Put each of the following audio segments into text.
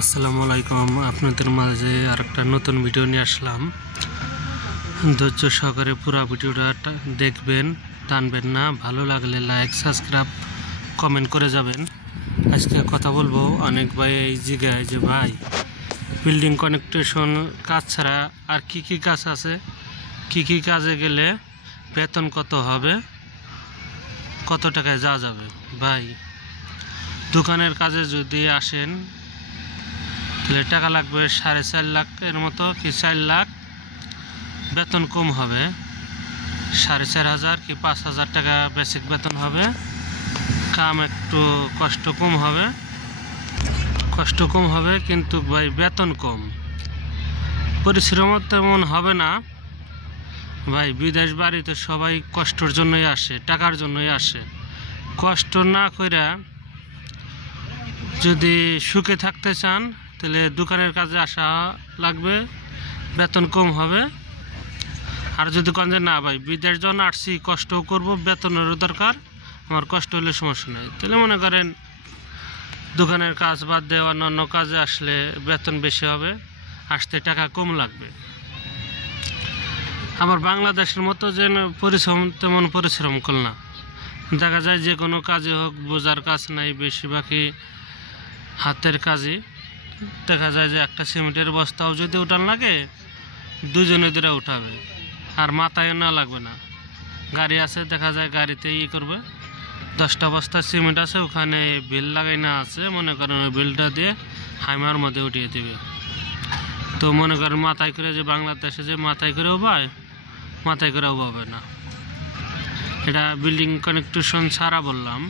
আসসালামু আলাইকুম। আপনাদের মাঝে আরেকটা নতুন ভিডিও নিয়ে আসলাম। ধৈর্য সহকারে পুরো ভিডিওটা দেখবেন, টানবেন না। ভালো লাগলে লাইক, সাবস্ক্রাইব, কমেন্ট করে যাবেন। আজকে কথা বলবো অনেক ভাই এই জায়গায় যে ভাই বিল্ডিং কানেকশন কাজ ছাড়া আর কি কাজ আছে, কি কাজে গেলে বেতন কত হবে, কত টাকায় যাওয়া যাবে। ভাই দোকানের কাজে যদি আসেন তাহলে টাকা লাগবে 4.5 লাখের মতো, কি 4 লাখ। বেতন কম হবে, 4,500 কি 5,000 টাকা বেসিক বেতন হবে। কাম একটু কষ্ট কম হবে কিন্তু ভাই বেতন কম, পরিশ্রম তেমন হবে না। ভাই বিদেশ বাড়িতে সবাই কষ্টের জন্যই আসে, টাকার জন্যই আসে। কষ্ট না কইরা যদি সুখে থাকতে চান তাহলে দোকানের কাজে আসা লাগবে, বেতন কম হবে। আর যদি কোন যে না ভাই বিদেশ জন আসছি, কষ্টও করব, বেতনেরও দরকার, আমার কষ্ট হলে সমস্যা নেই, তাহলে মনে করেন দোকানের কাজ বাদ দিয়ে অন্য কাজে আসলে বেতন বেশি হবে, আসতে টাকা কম লাগবে। আবার বাংলাদেশের মতো যে পরিশ্রম তেমন পরিশ্রম করল না, দেখা যায় যে কোনো কাজে হোক বোঝার কাজ নাই, বেশিরভাগই হাতের কাজে। দেখা যায় যে একটা সিমেন্টের বস্তাও যদি উঠান লাগে, দুজনে ধরে উঠাবে, আর মাথায় না লাগবে না। গাড়ি আছে, দেখা যায় গাড়িতে করবে, 10টা বস্তা সিমেন্ট আছে, ওখানে বিল লাগাই না আছে, মনে করেন ওই বিলটা দিয়ে হাইমার মধ্যে উঠিয়ে দেবে। তো মনে করেন মাথায় করে যে বাংলাদেশে যে মাথায় করে উবায়, মাথায় করে উবাবে না। এটা বিল্ডিং কানেকশন ছাড়া বললাম,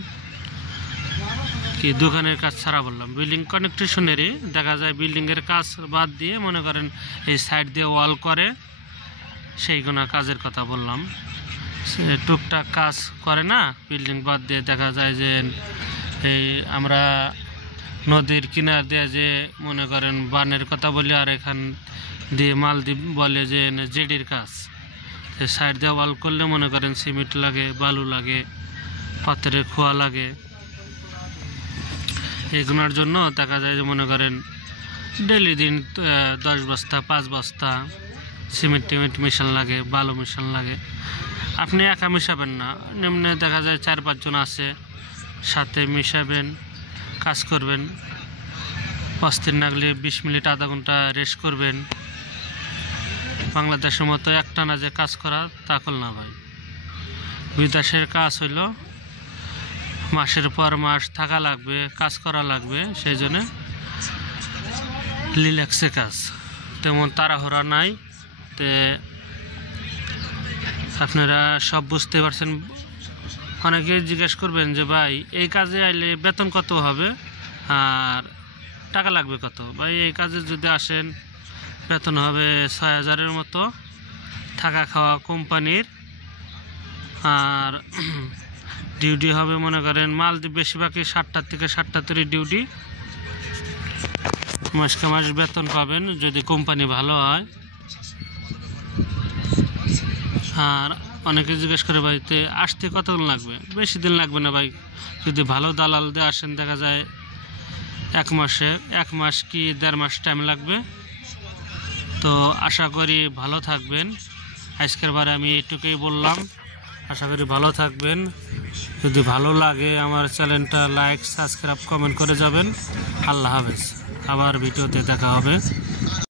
কি দোকানের কাজ ছাড়া বললাম। বিল্ডিং কানেকশনেরই দেখা যায় বিল্ডিংয়ের কাজ বাদ দিয়ে মনে করেন এই সাইড দিয়ে ওয়াল করে, সেইগুলো কাজের কথা বললাম। টুকটাক কাজ করে না, বিল্ডিং বাদ দিয়ে দেখা যায় যে এই আমরা নদীর কিনার দিয়ে যে মনে করেন বানের কথা বলি, আর এখান দিয়ে মালদ্বীপ বলে যে জিডির কাজ। সাইড দিয়ে ওয়াল করলে মনে করেন সিমেন্ট লাগে, বালু লাগে, পাথরের খোয়া লাগে। এগুলোর জন্য দেখা যায় যে মনে করেন ডেলি দিন 10 বস্তা 5 বস্তা সিমেন্ট মিশান লাগে, বালু মিশান লাগে। আপনি একা মিশাবেন না, নিম্নে দেখা যায় 4-5 জন আছে, সাথে মিশাবেন, কাজ করবেন। অস্থির লাগলে 20 মিনিট আধা ঘন্টা রেস্ট করবেন। বাংলাদেশের মতো একটানা যে কাজ করা তা করল না ভাই। বিদেশের কাজ হইল মাসের পর মাস থাকা লাগবে, কাজ করা লাগবে, সেই জন্য রিল্যাক্সে কাজ, তেমন তাড়াহুড়া নাই। তে আপনারা সব বুঝতে পারছেন। অনেকে জিজ্ঞেস করবেন যে ভাই এই কাজে আইলে বেতন কত হবে আর টাকা লাগবে কত। ভাই এই কাজে যদি আসেন বেতন হবে 6,000-এর মতো, থাকা খাওয়া কোম্পানির। আর ডিউটি হবে মনে করেন মালদ্বীপ বেশিরভাগই 7টা থেকে 7টা ডিউটি। মাসকে মাস বেতন পাবেন যদি কোম্পানি ভালো হয়। আর অনেকে জিজ্ঞেস করে ভাইতে আসতে কতক্ষণ লাগবে, বেশি দিন লাগবে না ভাই। যদি ভালো দালাল দিয়ে আসেন দেখা যায় 1 মাস কি 1.5 মাস টাইম লাগবে। তো আশা করি ভালো থাকবেন। আজকের বারে আমি এইটুকুই বললাম, আশা করি ভালো থাকবেন। যদি ভালো লাগে আমার চ্যানেলটা লাইক, সাবস্ক্রাইব, কমেন্ট করে যাবেন। আল্লাহ হাফেজ, আবার ভিডিওতে দেখা হবে।